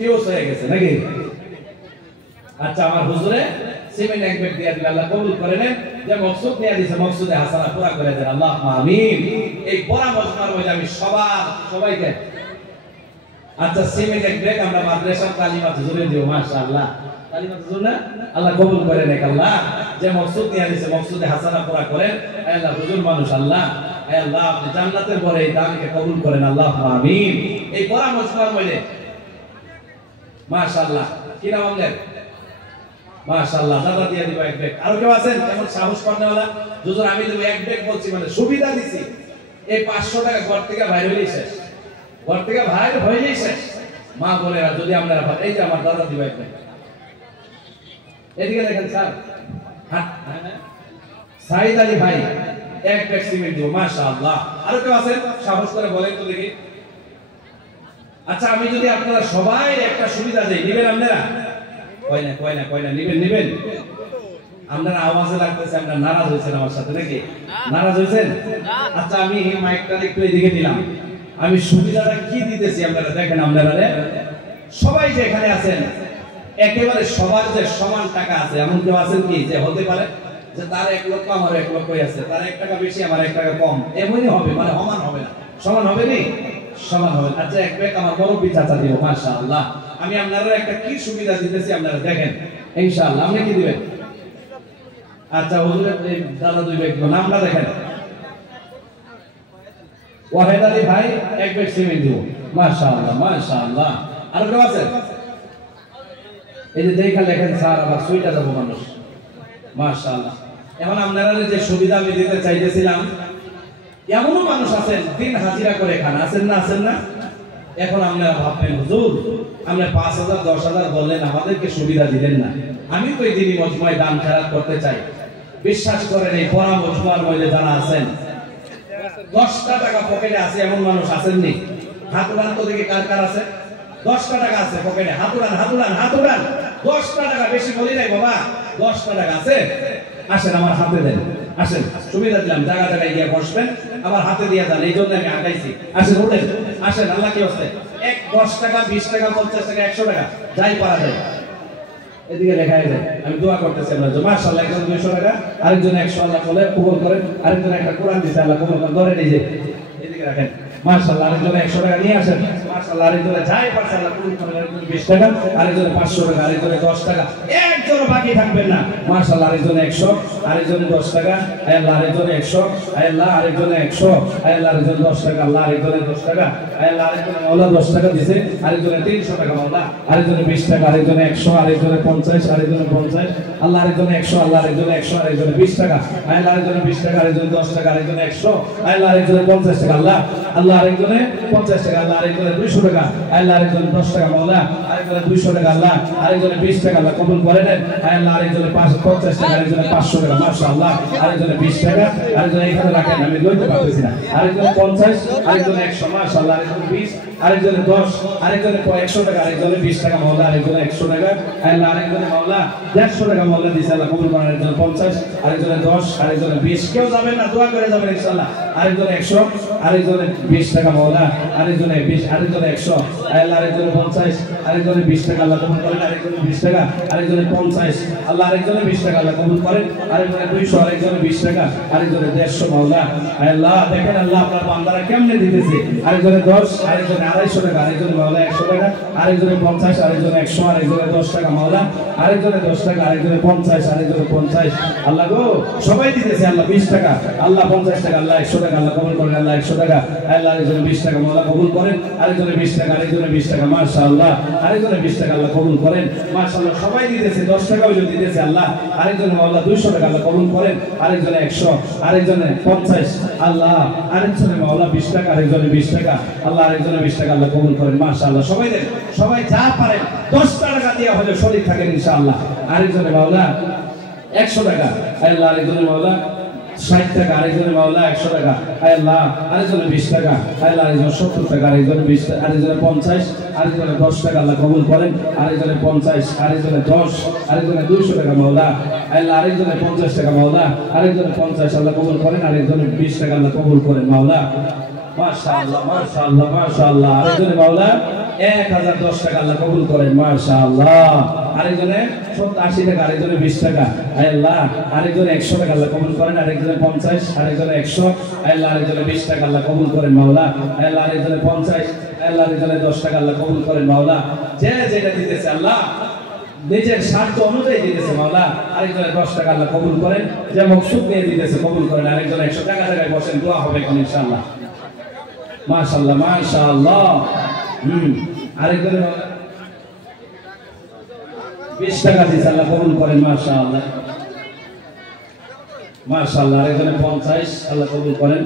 Fuse হয়ে গেছে নাকি? আচ্ছা আমার হুজুরে সিমেন্ট এক ব্যাগ দিয়ে দিলে আল্লাহ কবুল করে নেন। যে মকসুদ নিয়ে দিয়েছে মকসুদে হাসানা পুরা করে দেন আল্লাহ আমিন। এই বড় মজমার মধ্যে আমি সবাইকে আচ্ছা সিমেন্ট এক ব্যাগ আমরা মাদ্রাসা কালিমা হুজুরে দিও মাশাআল্লাহ। কালিমা হুজুর না আল্লাহ কবুল করে নেক আল্লাহ। যে মকসুদ নিয়ে দিয়েছে মকসুদে হাসানা পুরা করেন আল্লাহ। হুজুর মানুষ আল্লাহ আল্লাহ আপনি জান্নাতের পরে এই দানকে কবুল করেন আল্লাহ আমিন। এই বড় মজমার মধ্যে মাশাআল্লাহ কি নাম আপনার? মাশাআল্লাহ দাদা দিয়ে দিব এক ব্যাগ। আর কেউ আছেন এমন সাহস করনেওয়ালা? হুজুর আমি দেব এক ব্যাগ বলছি মানে সুবিধা দিছি। এই 500 টাকা ঘর থেকে বাইরে হইলেই শেষ, ঘর থেকে বাইরে হইলেই শেষ। মা বোনেরা যদি আপনারা এই যে আমার দাদা দিব এক ব্যাগ। এদিকে দেখেন স্যার হ্যাঁ সাইদ আলী ভাই এক ব্যাগ সিমেন্ট দিব মাশাআল্লাহ। আর কেউ আছেন সাহস করে বলেন তো দেখি। আচ্ছা আমি যদি আপনারা সবাই একটা সুবিধা দেই নেবেন আপনারা? কয় না নেবেন? আপনারা আওয়াজে লাগতেছে আপনারা নারাজ হয়েছেন আমার সাথে নাকি? নারাজ হয়েছেন? আচ্ছা আমি মাইকটা একটু এদিকে দিলাম। আমি সুবিধাটা কি দিতেছি আপনারা দেখেন। আপনারা সবাই যে এখানে আছেন একেবারে সবার যে সমান টাকা আছে এমন কেউ আছেন কি যে হতে পারে যে তার 1 লক্ষ আমার 1 লক্ষই আছে, তার 1 টাকা বেশি আমার 1 টাকা কম, এমনই হবে মানে সমান হবে না? সমান হবে নি? সমান হবে। আচ্ছা এক ব্যাগ আমার মুরব্বি চাচা দিব মাশাআল্লাহ। আমি আপনারা একটা কি সুবিধা দিতেছি আপনারা দেখেন ইনশাআল্লাহ। আপনি কি দিবেন? আচ্ছা হুজুরের দাদা 2 ব্যাগ নামটা দেখেন। ওয়াহেদ আলী ভাই এক ব্যাগ সিমেন্ট দিব মাশাআল্লাহ মাশাআল্লাহ। আর কেউ আছে? এই যে দেখা লেখেন স্যার আবার সুইটা যাব মানুষ মাশাআল্লাহ। এখন আপনারা যে সুবিধা আমি দিতে চাইতেছিলাম এমনও মানুষ আছেন দিন হাজিরা করে খান, আছেন না? এখন আপনারা ভাববেন হুজুর আমরা 5,000 10,000 বললেন আমাদেরকে সুবিধা দিলেন না। আমি তো এই দিনই মজমায় দান খেরাত করতে চাই। বিশ্বাস করেন এই বড় মজমার মধ্যে যারা আছেন 10টা টাকা পকেটে আছে এমন মানুষ আছেননি? হাত উঠান তো দেখি কার আছে 10টা টাকা আছে পকেটে? হাত উঠান 10টা টাকা বেশি বলি নাই বাবা। 10টা টাকা আছে? আসেন আমার হাতে দেন। আসেন সুবিধা দিলাম জায়গায় গিয়ে বসবেন আবার হাতে দিয়ে যান। এই জন্য আমি আগাইছি। আসেন উঠেন আসেন। আল্লাহ কি হচ্ছে 10 টাকা 20 টাকা 50 টাকা 100 টাকা যাই পারা যায় এদিকে লেখা আছে। আমি দোয়া করতেছি আল্লাহ মাশাআল্লাহ। একজন 200 টাকা আরেকজন 100 আল্লাহ বলে কবুল করেন। আরেকজন একটা কোরআন দিতে আল্লাহ কবুল করেন। ধরে এই যে এদিকে রাখেন মাশাআল্লাহ। আরেকজন 100 টাকা নিয়ে আসেন মাশাআল্লাহ। আরেকজন যাই পারছে আল্লাহ কবুল করেন। আরেকজন 20 টাকা আরেকজন 500 টাকা আরেকজন 10 টাকা একজন বাকি থাকবেন না মাশাআল্লাহ। আরেকজন 100 আরেকজন 10 টাকা আল্লাহ। আরেকজন 100 আল্লাহ। আরেকজন 100 আল্লাহ। আরেকজন 10 টাকা আল্লাহ। আরেকজন 10 টাকা আল্লাহ। আরেকজন মাওলা 10 টাকা দিয়েছে আরেকজন 300 টাকা মাওলা। আরেকজন 20 টাকা আরেকজন 100 আরেকজন 50 আরেকজন 50 আল্লাহ। আরেকজন 100 আল্লাহ। আরেকজন 100 আরেকজন 20 টাকা আল্লাহ। আরেকজন 20 টাকা আরেকজন 10 টাকা আরেকজন 100 আল্লাহ। আরেকজন 50 টাকা আল্লাহ। আল্লাহ আরেকজন 50 টাকা আল্লাহ। আরেকজন 200 টাকা আল্লাহ। আরেকজন 10 টাকা মাওলা। আরেকজন 200 টাকা আল্লাহ। আরেকজন 20 টাকা আল্লাহ কবুল করে নেন আল্লাহ। আরেকজন 50 টাকা আরেকজন 500 টাকা মাশাআল্লাহ। আরেকজন 20 টাকা আরেকজন এখানে রাখেন আমি লইতে পারতেছি না। আরেকজন 50 আরেকজন 100 মাশাআল্লাহ। আরেকজন 20 আরেকজন 10 আরেকজন 100 টাকা আরেকজন 20 টাকা মাওলা। আরেকজন 100 টাকা আল্লাহ। আরেকজন মাওলা 150 টাকা মাওলা দিয়েছে আল্লাহ কবুল করেন। আরেকজন 50 আরেকজন 10 আরেকজন 20 কেউ যাবেন না দোয়া করে যাবেন ইনশাআল্লাহ। আরেকজন 100 আরেকজন 20 টাকা মাওলা। আরেকজন 20 আরেকজন 100 আল্লাহ। আরেকজন 50 আরেকজন 20 টাকা আল্লাহ কবুল করেন। আরেকজন 20 টাকা আরেকজন 50 আল্লাহ। আরেকজন 20 টাকা আল্লাহ কবুল করেন। আরেকজন 200 আরেকজন 20 টাকা আরেকজন 150 মাওলা। আল্লাহ দেখেন আল্লাহ আপনার বান্দারা কেমনে দিতেছে। আরেকজন 10 আরেকজন 250 টাকা আরেকজন মাওলা 100 টাকা আরেকজন 50 আরেকজন 100 আরেকজন 10 টাকা মাওলা। আরেকজন 10 টাকা আরেকজন 50 আরেকজন 50 আল্লাহ গো সবাই দিতেছে আল্লাহ 20 টাকা আল্লাহ 50 টাকা আল্লাহ 100 টাকা আল্লাহ কবুল করেন আল্লাহ 100 টাকা আল্লাহ। আরেকজন 20 টাকা মাওলা কবুল করেন। আরেকজন 20 টাকা আরেকজন 20 টাকা মাশাআল্লাহ। আরেকজন 20 টাকা আল্লাহ কবুল করেন মাশাআল্লাহ। সবাই দিতেছে 10 টাকাও যদি দিতেছে আল্লাহ। আরেকজন মাওলা 200 টাকা আল্লাহ কবুল করেন। আরেকজন 100 আরেকজন 50 আল্লাহ। আরেকজন মাওলা 20 টাকা আরেকজন 20 টাকা আল্লাহ। আরেকজন 20 টাকা আল্লাহ কবুল করেন মাশাআল্লাহ। সবাই দেন সবাই যা পারেন 10 টাকা দিয়ে হলে শরীর থাকেন ইনশাআল্লাহ। আরেকজন মাওলা 100 টাকা আল্লাহ। আরেকজন মাওলা 60 টাকা আরেকজন মাওলা 100 টাকা আল্লাহ। আরেকজন 20 টাকা আল্লাহ। আরেকজন 70 টাকা আরেকজন 20 টাকা আরেকজন 50 আরেকজন 10 টাকা আল্লাহ কবুল করেন। আরেকজন 50 আরেকজন 10 আরেকজন 200 টাকা মাওলা আল্লাহ। আরেকজন 50 টাকা মাওলা। আরেকজন 50 আল্লাহ কবুল করেন। আরেকজন 20 টাকা আল্লাহ কবুল করেন মাওলা মাশাআল্লাহ মাশাআল্লাহ মাশাআল্লাহ। আরেকজন মাওলা 1010 টাকা আল্লাহ কবুল করেন মাশাআল্লাহ। আরেকজনে 80 টাকা, আরেকজনে 20 টাকা আল্লাহ, আরেকজনে 100 টাকা আল্লাহ কবুল করেন, আরেকজনে 50, আরেকজনে 100 আল্লাহ, আরেকজনে 20 টাকা আল্লাহ কবুল করেন মাওলা আল্লাহ, আরেকজনে 50 আল্লাহ, আরেকজনে 10 টাকা আল্লাহ কবুল করেন মাওলা। যে যেটা দিতেছে আল্লাহ নিজের স্বার্থ অনুযায়ী দিতেছে মাওলা। আরেকজনে 10 টাকা আল্লাহ কবুল করেন, যে মকসুদ নিয়ে দিতেছে কবুল করেন। আরেকজনে 100 টাকা জায়গায় বসেন, দোয়া হবে এখন ইনশাআল্লাহ মাশাআল্লাহ মাশাআল্লাহ। আরেকজনে 20 টাকা দিয়েছে আল্লাহ কবুল করেন মাশাআল্লাহ মাশাআল্লাহ। আরেকজনে 50 আল্লাহ কবুল করেন,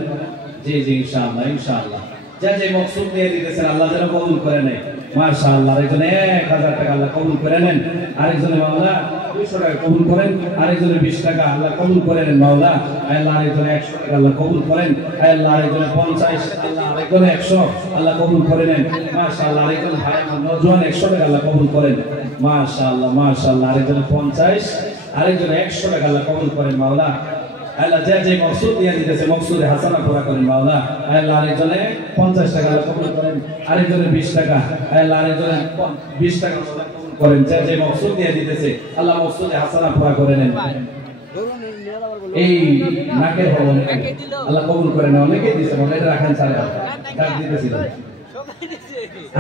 জি জি ইনশাআল্লাহ ইনশাআল্লাহ। যে যে মকসুদ নিয়ে দিতেছেন আল্লাহ যেন কবুল করে নেয় মাশাআল্লাহ। আরেকজনে 1000 টাকা আল্লাহ কবুল করে নেন, আরেকজনে মাওলা 200 টাকা কবুল করেন, আরেকজনে 20 টাকা আল্লাহ কবুল করে নেন মাওলা আল্লাহ, আরেকজনে 100 টাকা আল্লাহ কবুল করেন আল্লাহ, আরেকজনে 50 আল্লাহ, আরেকজনে 100 আল্লাহ কবুল করে নেন মাশাআল্লাহ। আরেকজন ভাই নওজোয়ান 100 টাকা আল্লাহ কবুল করেন মাশাআল্লাহ মাশাআল্লাহ। আরেকজনে 50, আরেকজনে 100 টাকা আল্লাহ কবুল করেন মাওলা আল্লাহ। যে যে মকসুদ নিয়ে দিতেছে মকসুদে হাসানা পুরা করেন মাওলা আল্লাহ। আরেকজনে 50 টাকা আল্লাহ কবুল করেন, আরেকজনে 20 টাকা আল্লাহ, আরেকজনে 20 টাকা আল্লাহ কবুল করেন। যে যে মকসুদ নিয়ে দিতেছে আল্লাহ মকসুদে হাসানা পুরা করে নেন। এই নাকের ভবন আল্লাহ কবুল করে নেন। অনেকে দিয়েছে বলে এটা রাখেন স্যার, ডাক দিতেছিল।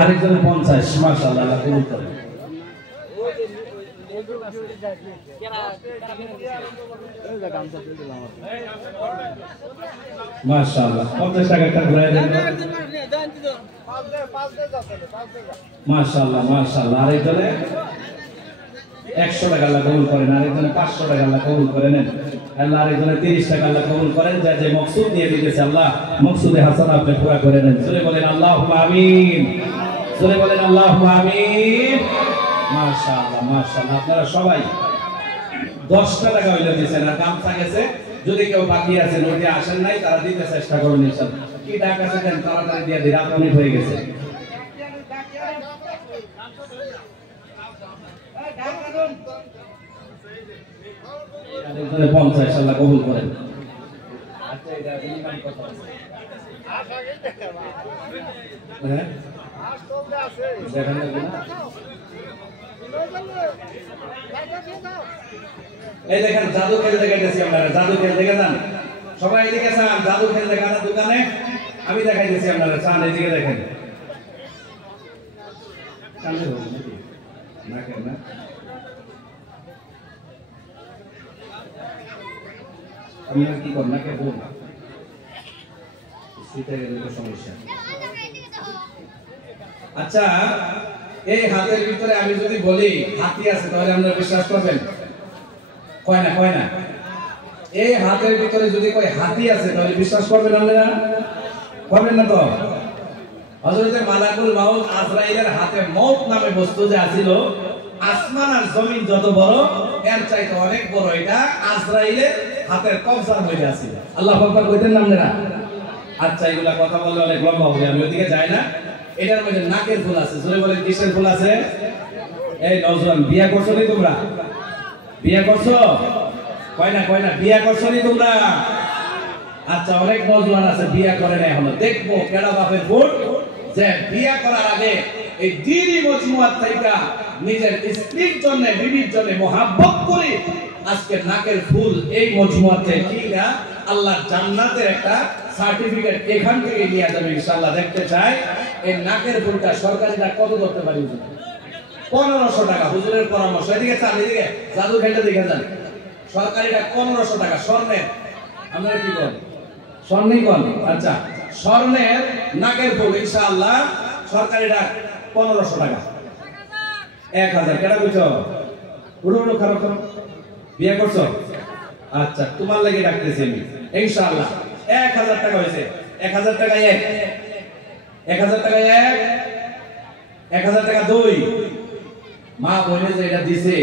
আরেকজনে 50 মাশাআল্লাহ আল্লাহ কবুল করেন মাশাআল্লাহ। 50 টাকা একটা ঘুরাই দেন মাশাআল্লাহ মাশাআল্লাহ। আরেকজনে 100 টাকা আল্লাহ কবুল করেন, আরেকজনে 500 টাকা আল্লাহ কবুল করে নেন আল্লাহ, আরেকজনে 30 টাকা আল্লাহ কবুল করেন। যে যে মকসুদ নিয়ে দিতেছে আল্লাহ মকসুদে হাসানা আপনি পুরা করে নেন। জোরে বলেন আল্লাহুম্মা আমিন, জোরে বলেন আল্লাহুম্মা আমিন মাশাআল্লাহ মাশাআল্লাহ। আপনারা সবাই 10 টাকা হইলে দিয়েছেন, আর গামছা গেছে। যদি কেউ বাকি আছে নোটে আসেন নাই তারা দিতে চেষ্টা করুন ইনশাআল্লাহ। কি টাকা আছে দেন, তাড়াতাড়ি দিয়ে দিন, রাত অনেক হয়ে গেছে। আরেকজনে 50 আল্লাহ কবুল করেন। আচ্ছা এটা বিনিময় কত আছে? হ্যাঁ দেখেন না, এই দেখেন জাদু খেলতে গেছি আমরা, জাদু খেলতে গেছেন সবাই, এদিকে চান জাদু খেলতে গেছেন দোকানে, আমি দেখাইতেছি আপনারা, চান এদিকে দেখেন। আপনারা কি করেন নাকি বলুন, সমস্যা। আচ্ছা এই হাতের ভিতরে আমি যদি বলি হাতি আছে তাহলে আপনারা বিশ্বাস করবেন? কয় না কয় না? এই হাতের ভিতরে যদি কয় হাতি আছে তাহলে বিশ্বাস করবেন আপনারা? করবেন না তো? হযরতে মালাকুল মাউত আজরাইলের হাতে মউত নামে বস্তু যে আছিল, আসমান আর জমিন যত বড় এর চাইতে অনেক বড় এটা আজরাইলের হাতের কবজার মধ্যে আছিল। আল্লাহু আকবার কইতেন না আপনারা? আচ্ছা এগুলা কথা বললে অনেক লম্বা হবে, আমি ওদিকে যাই না। এটার মধ্যে নাকের ফুল আছে, জোরে বলেন কিসের ফুল আছে? এই নওজোয়ান বিয়া করছো নি তোমরা? বিয়া করছো? কয় না কয় না? বিয়া করছো নি তোমরা? আচ্ছা অনেক নওজোয়ান আছে বিয়া করে না এখনো। দেখবো কেডা বাপের ফুল যে বিয়া করার আগে এই দিনী মজমুয়াত থেকে নিজের স্ত্রীর জন্য বিবির জন্য মোহাব্বত করে আজকে নাকের ফুল এই মজমুয়াতে কি না আল্লাহ জান্নাতের একটা সার্টিফিকেট এখান থেকে নিয়ে যাবে ইনশাআল্লাহ। দেখতে চাই এই নাকের ফুলটা সরকারিটা কত করতে পারি? 1500 টাকা হুজুরের পরামর্শ। এদিকে চান, এদিকে জাদু খেলতে দেখে যান। সরকারিটা 1500 টাকা স্বর্ণের। আপনারা কি করেন? স্বর্ণই করেন? আচ্ছা স্বর্ণের নাকের ফুল ইনশাআল্লাহ সরকারিটা 1500 টাকা। 1000 কেটা বুঝছো? উড়ো উড়ো খারাপ খারাপ বিয়ে করছো? আচ্ছা তোমার লাগি ডাকতেছি আমি ইনশাআল্লাহ। 1000 টাকা হয়েছে। 1000 টাকা এক, 1000 টাকা এক, 1000 টাকা দুই। মা বলে যে এটা দিছে,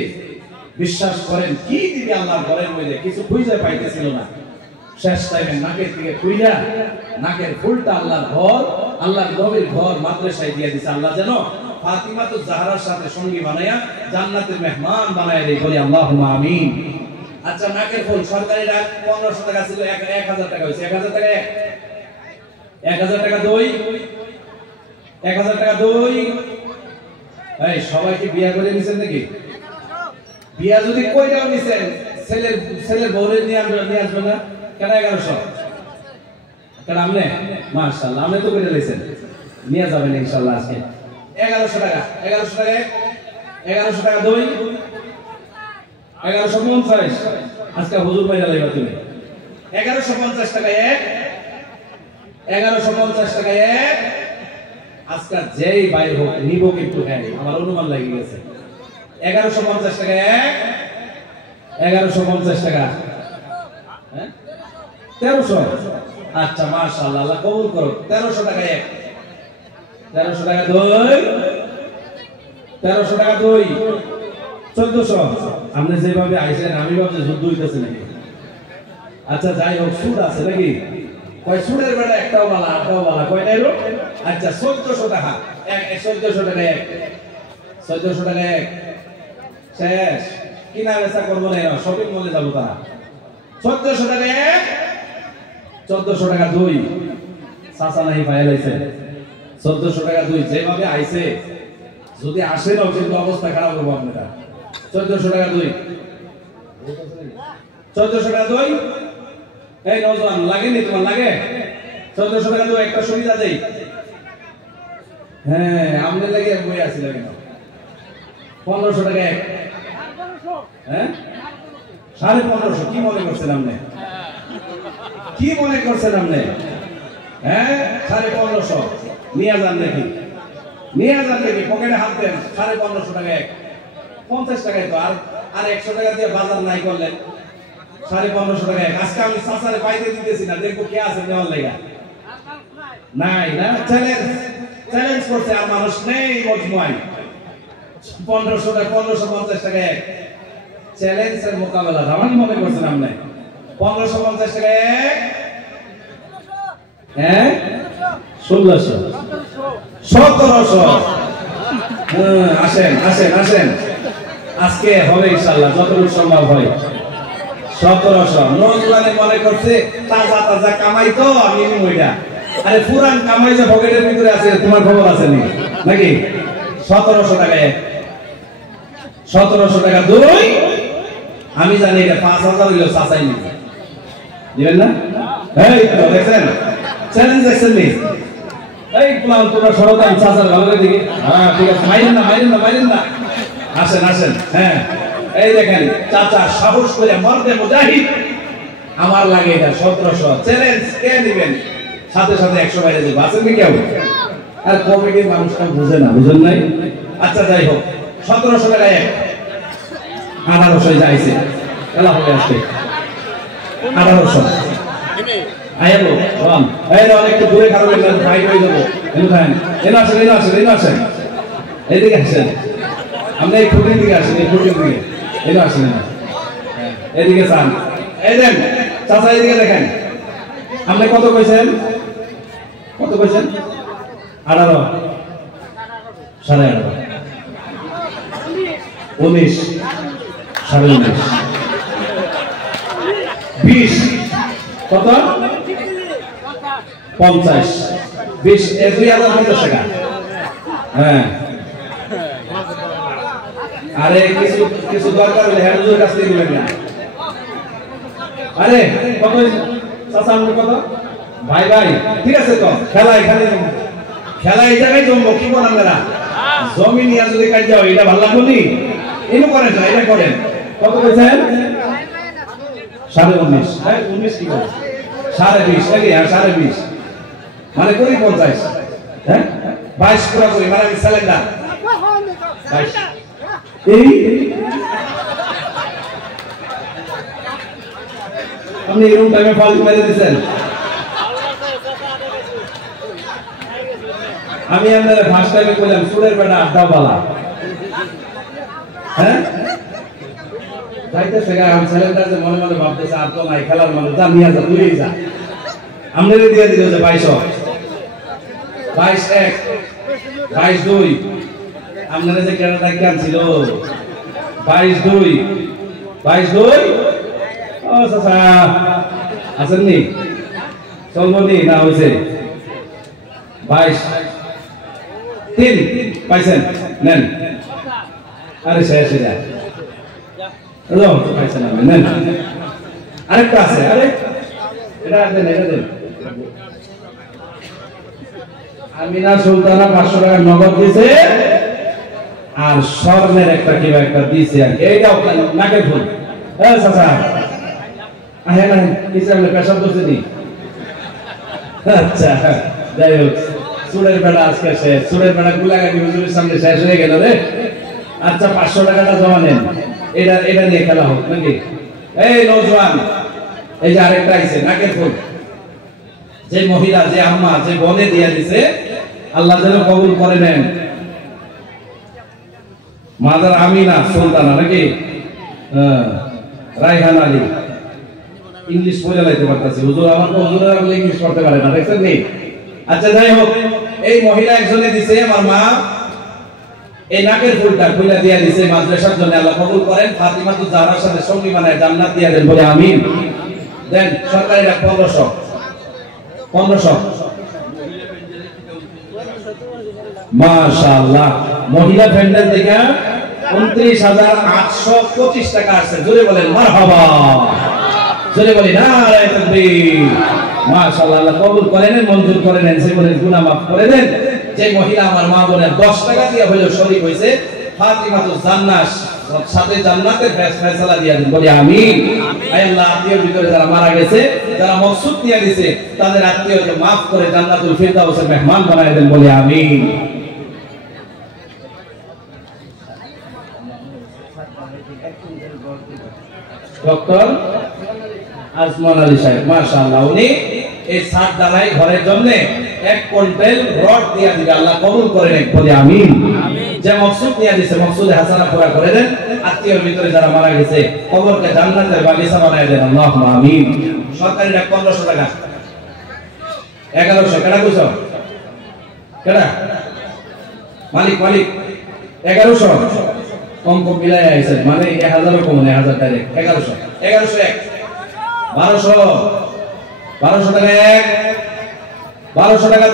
বিশ্বাস করেন কি দিবে আল্লাহর ঘরের মধ্যে কিছু খুঁজে পাইতেছিল না। শেষ টাইমে নাকের দিকে খুইলা নাকের ফুলটা আল্লাহর ঘর, আল্লাহর নবীর ঘর মাদ্রাসায় দিয়ে দিছে। আল্লাহ যেন ফাতিমা তো জাহরার সাথে সঙ্গী বানায়া জান্নাতের মেহমান বানায়া দেয়, বলি আল্লাহুম্মা আমিন। আচ্ছা নাকের ফুল সরকারিটা 1500 টাকা ছিল, 1000 টাকা হয়েছে। 1000 টাকা এক, 1000 টাকা দুই, 1000 টাকা দুই, এই সবাই কি বিয়া করে নিছেন নাকি? বিয়া যদি কইরাও নিছেন, ছেলের বউরে নিয়ে আসবে না কেন? 1100 কেন আমনে? মাশাআল্লাহ, আমনে তো করে লইছেন, নিয়ে যাবেন ইনশাআল্লাহ আজকে। 1100 টাকা, 1100 টাকা 1100 টাকা দই, 1150। আজকে হুজুর বাইরা লাইবা তুমি 1150 টাকা এক, 1150 টাকা এক। আজকে যেই বাইর হোক নিব কিন্তু, হ্যাঁ আমার অনুমান লাগে গেছে। 1150 টাকা এক, 1150 টাকা, হ্যাঁ 1300। আচ্ছা মাশাআল্লাহ, আল্লাহ কবুল করুক। 1300 টাকা এক, 1300 টাকা দই, 1300 টাকা দই, 1400। আপনি যেভাবে আইছেন আমি ভাবছি যুদ্ধ হইতেছে নাকি। আচ্ছা যাই হোক, সুদ আছে নাকি? কয় সুদের বেলা একটাও বালা, আটটাও বালা, কয়টা এলো? আচ্ছা 1400 টাকা এক, 1400 টাকা এক, 1400 টাকা এক। শেষ, কিনা বেচা করবো না, শপিং মলে যাবো তারা। 1400 টাকা এক, 1400 টাকা দুই। চাচা নাহি পাইয়া লাইছে 1400 টাকা দুই। যেভাবে আইছে যদি আসে না, কিন্তু অবস্থা খারাপ করবো আপনারা। 1400 টাকা দুই, 1400 টাকা দুই। এই নজওয়ান লাগেনি তোমার? লাগে 1400 টাকা দুই। একটা সুবিধা দেই, হ্যাঁ আমাদের লাগে বই আছে, লাগে 1500 টাকা এক, হ্যাঁ 1550। কি মনে করছেন আপনি? কি মনে করছেন আপনি? হ্যাঁ 1550 নিয়ে যান নাকি? নিয়ে যান নাকি? পকেটে হাত দেন। 1550 টাকা এক, 50 টাকায় তো আর 100 টাকা দিয়ে বাজার নাই করলেন। 1550 টাকা এক। আজকে আমি চাচারে পাইতে দিতেছি না, দেখবো কে আছে নেওয়ার লাগা। নাই না, চ্যালেঞ্জ করছে, আর মানুষ নেই মজমুয়ায়। 1550 টাকা এক, চ্যালেঞ্জের মোকাবেলা। ধামানি মনে করছেন আপনি? 1550 টাকা এক, হ্যাঁ 1600, 1700। আসেন আসেন আসেন, আজকে হবে ইনশাআল্লাহ, যতটুকু সম্ভব হয়। 1700। নজওয়ানে মনে করছে তাজা তাজা কামাই তো আমি ওইটা। আরে পুরান কামাই যে পকেটের ভিতরে আছে, তোমার খবর আছে নাকি? 1700 টাকা এক, 1700 টাকা দুই। আমি জানি এটা 5000 হইলো, চাচাই নিবে, দিবেন না? এই তো দেখছেন, চ্যালেঞ্জ দেখছেন নি? এই প্লান তোমরা সরকার চাচার ভালো করে দেখি। হ্যাঁ ঠিক আছে, মাইরেন না মাইরেন না মাইরেন না। আসেন আসেন, হ্যাঁ এই দেখেন চাচা সাহস করে মর্দে মুজাহিদ। আমার লাগে এটা 1700 চ্যালেঞ্জ। কে দিবেন? সাথে সাথে 100 বাইরে যাবে। আছেন কি কেউ? আর কমিটির মানুষটা বুঝে না, বুঝেন নাই? আচ্ছা যাই হোক, 1700 টাকা এক, 1800 যাইছে। এলা হয়ে আসছে 1800। আইলো রাম, এই না একটু দূরে খারাপ হয়ে ফাইট হয়ে যাবো। এনে খান, এনে আসেন এনে আসেন এনে আসেন, এইদিকে আসেন। আপনি এই ফুটির দিকে আসেন, এই ফুটির দিকে এনে আসেন, এদিকে চান। এই দেন চাচা, এদিকে দেখেন। আপনি কত কইছেন? কত কইছেন? 18, 18.5, 19, 19.5, 20, কত? 50, 20, 2050 টাকা। হ্যাঁ আরে কিছু কিছু দরকার হলে হেডুজের কাছ থেকে দিবেন না। আরে কত চাচা, আপনি কত? ভাই ভাই ঠিক আছে তো, খেলা এখানে, খেলা এই জায়গায় জমবো। কি বলেন আপনারা? জমি নিয়ে যদি কাজ যাও, এটা ভালো লাগলো নি? এনে করেন না, এটা করেন। কত কইছেন? 19.5, হ্যাঁ 19 কি করে? 20.5 নাকি? হ্যাঁ 20.5 মানে করি 50, হ্যাঁ 22 পুরো করি, মানে আমি সিলিন্ডার 22। এই আপনি এরকম টাইমে ফল মেরে দিচ্ছেন। আমি আপনাদের ফার্স্ট টাইমে বললাম সুরের বেটা আড্ডা বালা, হ্যাঁ যাইতেছে গা। আমি ছেলেটা যে মনে মনে ভাবতেছে আর তো নাই, খেলার মানুষ যা নিয়ে যা, তুই যা। আপনাদের দিয়ে দিল যে 2200, 22.1, 22.2। আপনারা যে কেনাটা কেন ছিল 22.2, 22.2। ও চাচা আছেন নি? চলবো নি না? হয়েছে 22.3 পাইছেন, নেন। আরে শেষ হয়ে যায় হ্যালো পয়সা না নেন আরেকটা আছে আরে এটা দেন আমিনা সুলতানা 500 টাকা নগদ দিয়েছে আর স্বর্ণের একটা কিবা একটা দিয়েছে আর এইটাও নাকের ফুল হ্যাঁ চাচা হ্যাঁ না কিছু আমি পেশাব করতে নি আচ্ছা যাই হোক চুলের বেড়া আজকে শেষ চুলের বেড়া গুলাগাড়ি হুজুরের সামনে শেষ হয়ে গেল রে আচ্ছা 500 টাকাটা জমা নেন এটা নিয়ে খেলা হোক নাকি এই নওজোয়ান এই যে আরেকটা আইছে নাকের ফুল যে মহিলা যে আম্মা যে বনে দিয়ে দিছে আল্লাহ যেন কবুল করে নেন মাদার আমিনা সুলতানা নাকি রায়হান আলী ইংলিশ পড়ে লাইতে পারতাছি হুজুর আমার তো হুজুরের বলে ইংলিশ পড়তে পারে না দেখছেন নি আচ্ছা যাই হোক এই মহিলা একজনে দিছে আমার মা এই নাকের ফুলটা খুলে দিয়ে দিছে মাদ্রাসার জন্য আল্লাহ কবুল করেন ফাতিমাতুজ জাহরার সাথে সঙ্গী বানায় জান্নাত দিয়ে দেন বলে আমিন দেন সরকারিরা 1500 মাশাআল্লাহ মহিলা প্যান্ডেল থেকে 29825 টাকা আসছে জোরে বলেন মারহাবা জোরে বলি নারে তাকবীর মাশাআল্লাহ আল্লাহ কবুল করেন মঞ্জুর করেন জীবনের গুনাহ মাফ করে দেন যে মহিলা আমার মা বোনের 10 টাকা দিয়ে হলো শরীক হইছে ফাতিমাতুজ জান্নাত সাথে জান্নাতের ফয়সালা দিয়া দেন বলি আমিন আয় আল্লাহ আত্মীয়র ভিতরে যারা মারা গেছে যারা মকসুদ নিয়ে দিয়েছে তাদের আত্মীয়কে maaf করে জান্নাতুল ফিরদাউসের মেহমান বানায় দেন বলি আমিন ডক্টর আজমান আলী সাহেব মাশাআল্লাহ উনি এই ছাদ ঢালাই ঘরের জন্য 1 কুইন্টাল রড দিয়া দিবে আল্লাহ কবুল করে নেন বলি আমিন যে মকসুদ নিয়ে দিয়েছে মকসুদে হাসানা পুরা করে দেন আত্মীয়র ভিতরে যারা মারা গেছে কবরকে জান্নাতের বাগিচা বানায় দেন আল্লাহুম্মা আমিন সরকারিরা 1500 টাকা 1100 কেডা কইছো কেডা মালিক 1100 কম মিলাই আইছে মানে 1000 কম 1000 ডাইরেক্ট 1100 1 1200 টাকা 1 1200 টাকা 2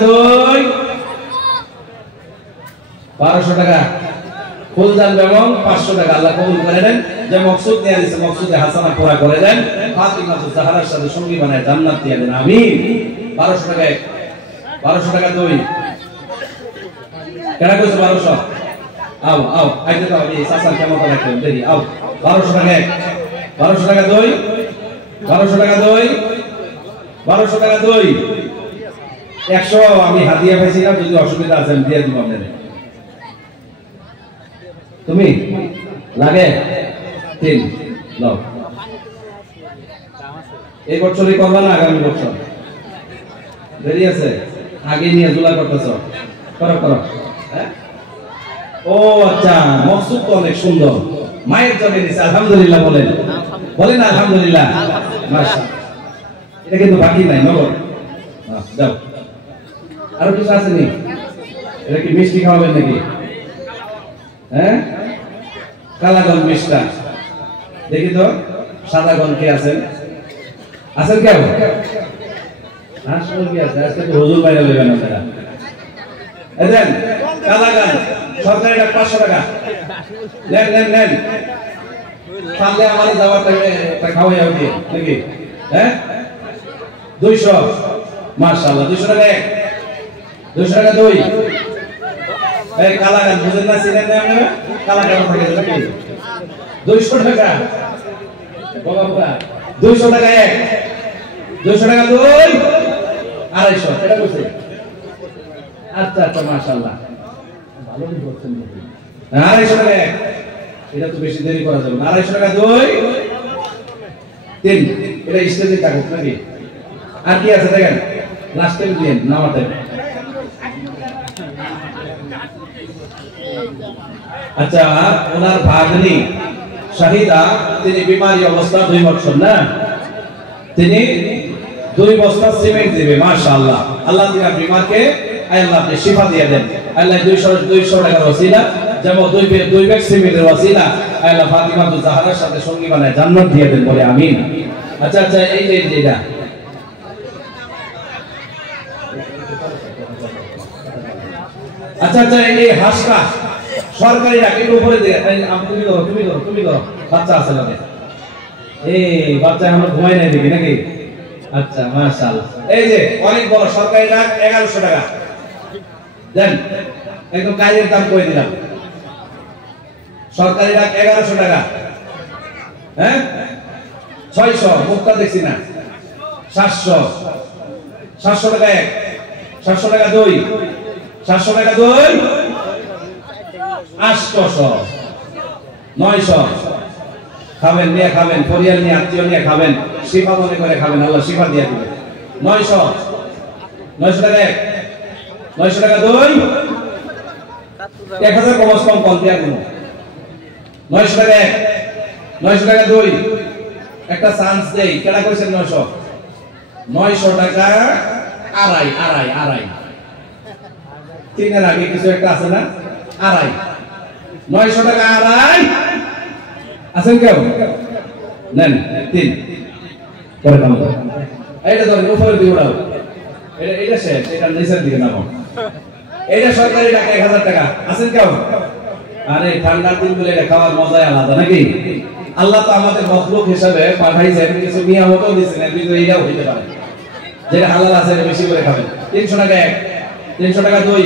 1200 টাকা ফুলদান এবং 500 টাকা আল্লাহ কবুল করে নেন যে মকসুদ নিয়ে দিয়েছে মকসুদে হাসানা পুরা করে দেন ফাতিমাতুজ জাহরার সাথে সঙ্গী বানায় জান্নাত দিয়ে দেন আমিন 1200 টাকা 1200 টাকা 2 কেডা কইছো 1200 आओ आइए तो अभी सासा क्या मत रखते हैं देखिए आओ 1200 টাকা 1200 টাকা 2 1200 টাকা 2 1200 টাকা 2 100 আমি হাদিয়া পাইছি না যদি অসুবিধা আছে আমি দিয়ে দিব আপনাদের তুমি লাগে 3 নাও এই বছরই করবা না আগামী বছর দেরি আছে আগে নিয়ে জুলা করতেছো করো হ্যাঁ ও আচ্ছা মকসুদ তো অনেক সুন্দর মায়ের জন্য দিছে আলহামদুলিল্লাহ বলেন আলহামদুলিল্লাহ মাশাআল্লাহ এটা কিন্তু বাকি নাই নগদ দাও আর কিছু আছে নি এটা কি মিষ্টি খাওয়াবেন নাকি হ্যাঁ কালাগন মিষ্টা দেখি তো সাদা গন কে আছেন কেউ আসলে কি আছে আজকে তো হুজুর বাইরে লইবেন আপনারা এদেন কালাগন সরকারিটা 500 টাকা নেন সামনে আমাদের যাওয়ার টাইমে একটা খাওয়াই হবে নাকি হ্যাঁ 200 মাশাআল্লাহ 200 টাকা 200 টাকা 2 এই কালাগান বুঝেন না চিনেন না আপনারা কালাগান থাকে নাকি 200 টাকা বাবা 200 টাকা 200 টাকা 2 250 এটা কইছে আচ্ছা মাশাআল্লাহ ভালোই বলছেন 250 টাকা এটা তো বেশি দেরি করা যাবে না 250 টাকা 2 3 এটা স্টেজে থাকুক নাকি আর কি আছে দেখেন লাস্টে দিন নামাতে আচ্ছা ওনার ভাগ্নি শাহিদা তিনি বিমারি অবস্থা 2 বছর না তিনি 2 বস্তা সিমেন্ট দিবে মাশাআল্লাহ আল্লাহ তাআলা বিমারকে আল্লাহ আপনি শিফা দিয়ে দেন আল্লাহ 200 টাকার ওসিলা যেমন 2 ব্যাগ সিমেন্টের ওসিলা আল্লাহ ফাতিমাতুজ জাহরার সাথে সঙ্গী বানায় জান্নাত দিয়ে দেন বলে আমিন আচ্ছা এই যে এটা আচ্ছা এই হাসটা সরকারি ডাক একটু উপরে দিয়ে তুমি করো বাচ্চা আছে না এই বাচ্চা আমরা ঘুমাই নাই দেখি নাকি আচ্ছা মাশাআল্লাহ এই যে অনেক বড় সরকারি ডাক 1100 টাকা দেন একদম কাজের দাম কই দিলাম সরকারি ডাক 1100 টাকা হ্যাঁ 600 মুক্তা দেখছি না 700 টাকা এক 700 টাকা দুই 700 টাকা দুই 800 900 খাবেন নিয়ে খাবেন পরিয়াল নিয়ে আত্মীয় নিয়ে খাবেন শিফা মনে করে খাবেন আল্লাহ শিফা দিয়ে দিবে 900 টাকা এক 900 টাকা দুই 1000 কম দিয়া দিব 900 টাকা এক 900 টাকা দুই একটা চান্স দেই কেনা কইছেন 900 টাকা আড়াই তিনের আগে কিছু একটা আছে না আড়াই 900 টাকা আড়াই আছেন কেউ নেন তিন পরে দাম এইটা ধরেন উপরে দিয়ে উড়াও এটা শেষ এটা নিচের দিকে নামাও এইটা সরকারি টাকা 1000 টাকা আছেন কেউ আরে ঠান্ডার দিনগুলো এটা খাওয়ার মজাই আলাদা নাকি আল্লাহ তো আমাদের মখলুক হিসেবে পাঠাইছেন কিছু নিয়ামতও দিয়েছেন এর ভিতরে এইটাও হইতে পারে যেটা হালাল আছে বেশি করে খাবেন 300 টাকা এক 300 টাকা দুই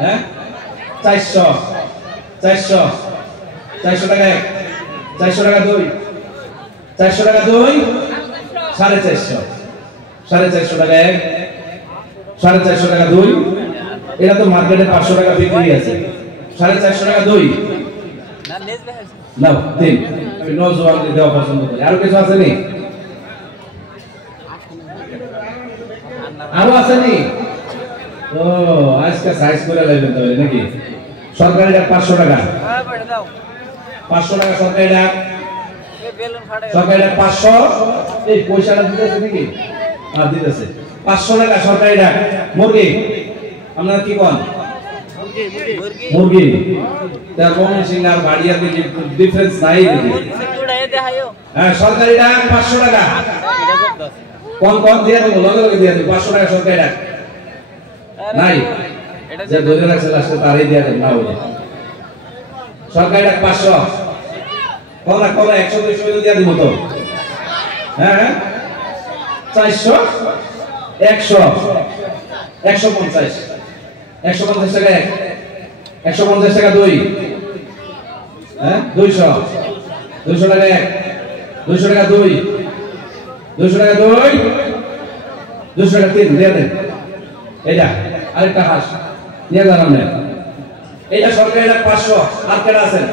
হ্যাঁ 400 টাকা এক 400 টাকা দুই 400 টাকা দুই 450 টাকা এক 450 টাকা দুই এটা তো মার্কেটে 500 টাকা বিক্রি আছে 450 টাকা দুই না তিন আমি নজওয়ানকে দেওয়া পছন্দ করি আর কিছু আছে নি আরো আছে নি ও আজকে সাইজ করে লাইবেন তাহলে নাকি সরকারি ডাক 500 টাকা 500 টাকা সরকারি ডাক সরকারি ডাক 500 এই পয়সাটা দিতেছে নাকি আর দিতেছে 500 টাকা সরকারি ডাক মুরগি আপনারা কি কোন মুরগি তার মনে সিঙ্গার বাড়িয়া দিকে ডিফারেন্স নাই দিকে হ্যাঁ সরকারি ডাক 500 টাকা কোন দিয়া দেব লগে দিয়া দেব 500 টাকা সরকারি ডাক নাই যে ধরে রাখছে লাস্টে তারই দিয়া দেব না বলে সরকারি ডাক 500 কোন 100 200 দিয়া দিব তো হ্যাঁ 400 100 150 টাকা এক 150 টাকা দুই হ্যাঁ 200 টাকা এক 200 টাকা দুই 200 টাকা দুই 200 টাকা তিন দিয়ে দেন এইটা আরেকটা হাঁস নিয়ে যাবেন না এইটা সরকারি ডাক 500 আর কেনা আছেন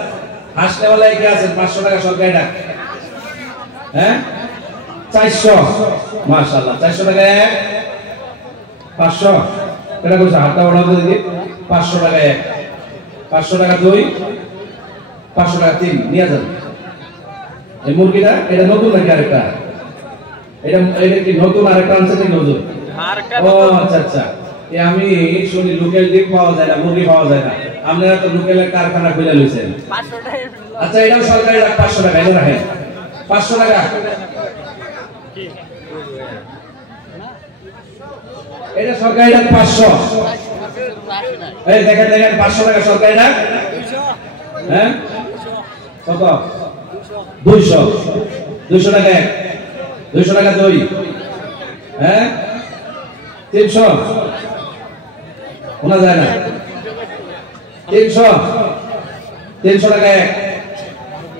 হাঁস নেওয়ালা কি আছেন 500 টাকা সরকারি ডাক হ্যাঁ 400 মাশাআল্লাহ 400 টাকা এক 500 এটা কইছে হাতটা ওড়াও দিদি 500 টাকা এক 500 টাকা দুই 500 টাকা তিন নিয়ে যান এই মুরগিটা এটা নতুন নাকি আরেকটা এটা কি নতুন আরেকটা আনছে নাকি নতুন আরেকটা ও আচ্ছা এই আমি শুনি লোকাল ডিম পাওয়া যায় না মুরগি পাওয়া যায় না আপনারা তো লোকালের কারখানা খুলে লইছেন 500 টাকা আচ্ছা এটাও সরকারি ডাক 500 টাকা এটা রাখেন 500 টাকা এটা সরকারি ডাক 500 এই দেখেন 500 টাকা সরকারি ডাক হ্যাঁ কত 200 টাকা এক 200 টাকা দুই হ্যাঁ 300 শোনা যায় না 300 টাকা এক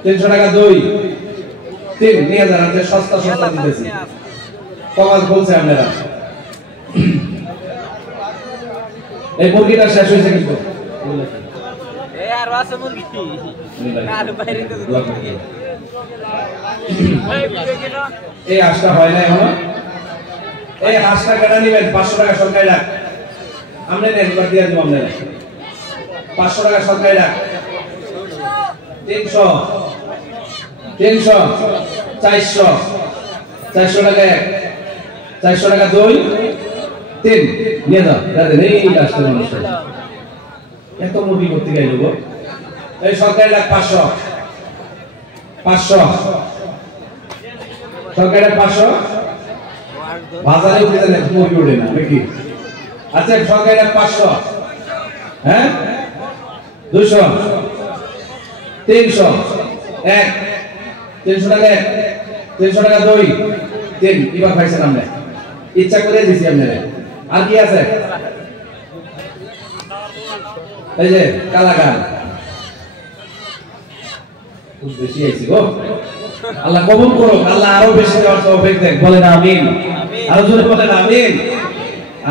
300 টাকা দুই তিন নিয়ে যান যে সস্তা দিতেছি কমাল বলছে আপনারা এই মুরগিটা শেষ হয়েছে কিন্তু আর আছে মুরগি আর বাইরে তো এই হাঁসটা হয় না এখনো এই হাঁসটা কেটে নেবেন 500 টাকা সরকারি ডাক আমরা একবার দিয়ে দেব আপনারা 500 টাকা সরকারি ডাক 300 400 টাকা এক 400 টাকা দুই তিন নিয়ে যাও দাদা এই হাঁসটা মানুষটা এত মুরগি করতে গেল গো এই সরকারি ডাক 500 সরকারি ডাক 500 বাজারে উঠে না মুরগি ওঠে না নাকি আচ্ছা সরকারি ডাক 500 হ্যাঁ 200 300 এক 300 টাকা এক 300 টাকা দুই তিন এবার পাইছেন আপনি ইচ্ছা করে দিছি আপনারে আর কি আছে এই যে কালাকান খুব বেশি আইছি গো আল্লাহ কবুল করুক আল্লাহ আরো বেশি দেওয়ার তৌফিক দেন বলেন আমিন আরো জোরে বলেন আমিন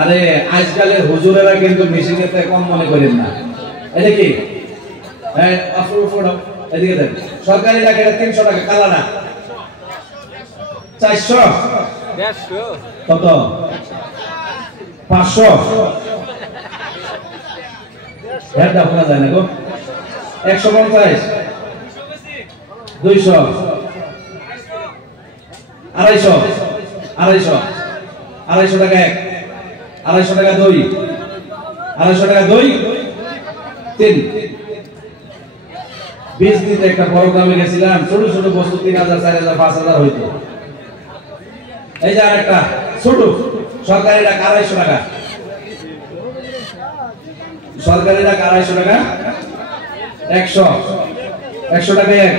আরে আজকালের হুজুরেরা কিন্তু মেশিনেতে কম মনে করেন না এটা কি হ্যাঁ আফরুফুড এদিকে দেন সরকারি টাকা 300 টাকা কালা না 400 150 কত 500 এটা আপনারা জানেন গো 150 200 250 250 টাকা এক 250 টাকা দুই 250 টাকা দুই তিন 20 দিতে একটা বড় গ্রামে গেছিলাম ছোট ছোট বস্তু 3000 4000 5000 হইতো এই যে আরেকটা ছোট সরকারি টাকা 250 টাকা সরকারি টাকা 250 টাকা 100 100 টাকা এক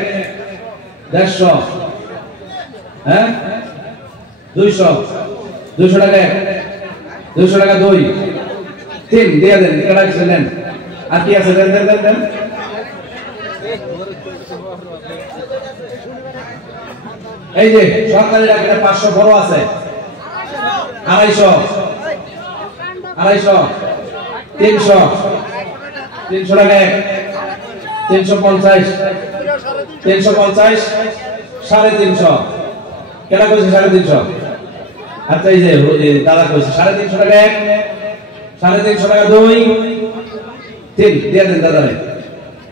150 হ্যাঁ 200 200 টাকা এক 200 টাকা দুই তিন দিয়ে দেন এটা রাখছেন আর কি আছে দেন দেন দেন এই যে সরকারি টাকা 500 বড় আছে 250 300 300 টাকা এক 350 350 350 কেনা কইছে 350 আচ্ছা এই যে দাদা কইছে 350 টাকা এক 350 টাকা দুই তিন দিয়ে দেন দাদা রে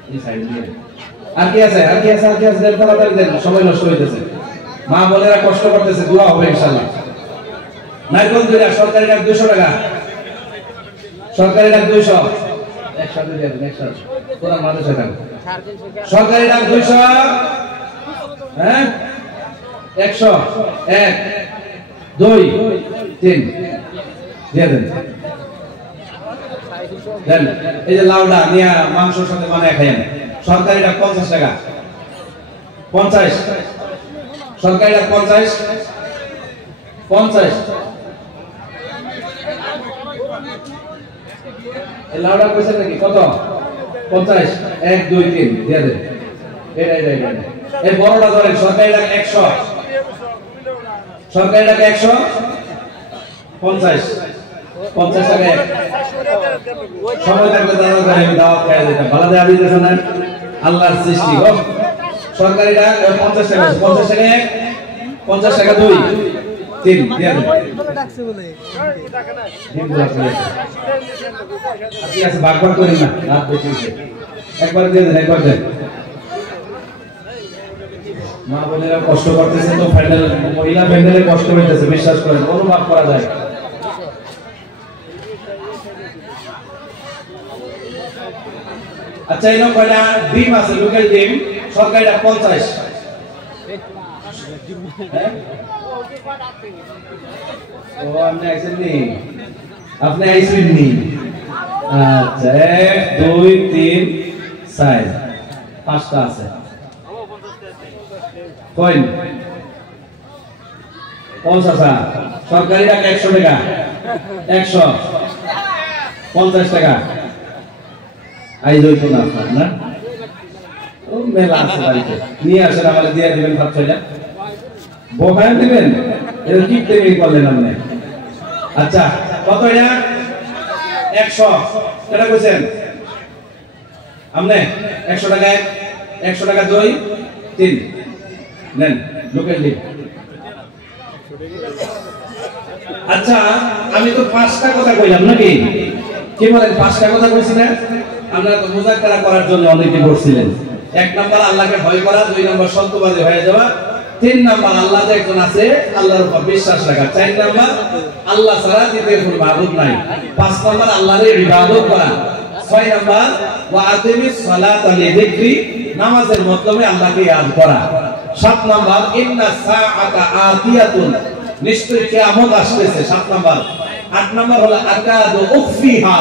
এই সাইড দিয়ে আর কি আছে আর কি আছে আর কি আছে দেন তাড়াতাড়ি দেন সময় নষ্ট হইতেছে মা বোনেরা কষ্ট করতেছে দোয়া হবে ইনশাআল্লাহ নাইকন দুইটা সরকারি টাকা 200 টাকা সরকারি টাকা 200 একসাথে দিয়ে দেন একসাথে পুরো মাদ্রাসা টাকা সরকারি টাকা 200 হ্যাঁ 100 এক দুই তিন দিয়ে দেন দেন এই যে লাউডা নিয়া মাংসের সাথে বানায় খাইয়েন সরকারি টাকা 50 টাকা 50 সরকারি টাকা 50 এই লাউডা কইছে নাকি কত 50 1 2 3 দিয়ে দেন এটা এই বড়টা ধরেন সরকারি টাকা 100 সরকারি টাকা 100 50 টাকা সময় থাকলে দাদা করে আমি দাওয়াত খাইয়ে দিতাম ভালো দেওয়া দিতেছে না আল্লাহর সৃষ্টি গো সরকারি টাকা 50 টাকা 50 টাকা 50 টাকা দুই তিন দিয়ে দেন আপনি আছে ভাগ করেন না রাত বেশি একবার দিয়ে দেন একবার দেন মা বোনেরা কষ্ট করতেছে তো ফাইনাল মহিলা ফ্যামিলি কষ্ট হইতেছে বিশ্বাস করেন অনুভব করা যায় আচ্ছা এই নকলা ডিম আছে লোকাল ডিম সরকারি টাকা 50 হ্যাঁ ও আপনি আইসেন নি আচ্ছা 1 2 3 4 পাঁচটা আছে কইন 50 সরকারি টাকা 100 টাকা 150 টাকা আই হইতো না না ও মেলা আছে বাড়িতে নিয়ে আসেন আমাদের দিয়ে দিবেন ভাত খাইলা বহায় দিবেন এর কি পেমি করলেন আপনি আচ্ছা কত এটা 100 কেটা কইছেন আপনি 100 টাকা 100 টাকা দুই তিন নেন লোকাল ডিম আচ্ছা আমি তো পাঁচটা কথা কইলাম নাকি কি বলেন পাঁচটা কথা কইছি না আপনারা তো মুযাক্কারা করার জন্য অনেকে বসছিলেন এক নাম্বার আল্লাহকে ভয় করা দুই নাম্বার সত্যবাদী হয়ে যাওয়া তিন নাম্বার আল্লাহ যে একজন আছে আল্লাহর উপর বিশ্বাস রাখা চার নাম্বার আল্লাহ ছাড়া দ্বিতীয় কোনো মাবুদ নাই পাঁচ নাম্বার আল্লাহর ইবাদত করা ছয় নাম্বার ওয়া আকিমিস সালাতা লিযিকরি নামাজের মাধ্যমে আল্লাহকে ইয়াদ করা সাত নাম্বার ইন্নাস সাআতা আতিয়াতুন নিশ্চয়ই কিয়ামত আসছে সাত নাম্বার আট নাম্বার হলো আকাদু উখফিহা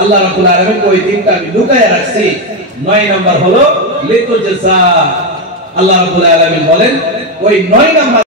আল্লাহ রাব্বুল আলামিন ওই দিনটা আমি লুকায়া রাখছি নয় নাম্বার হলো লিতুজসা। আল্লাহ রাব্বুল আলামিন বলেন ওই 9 নাম্বার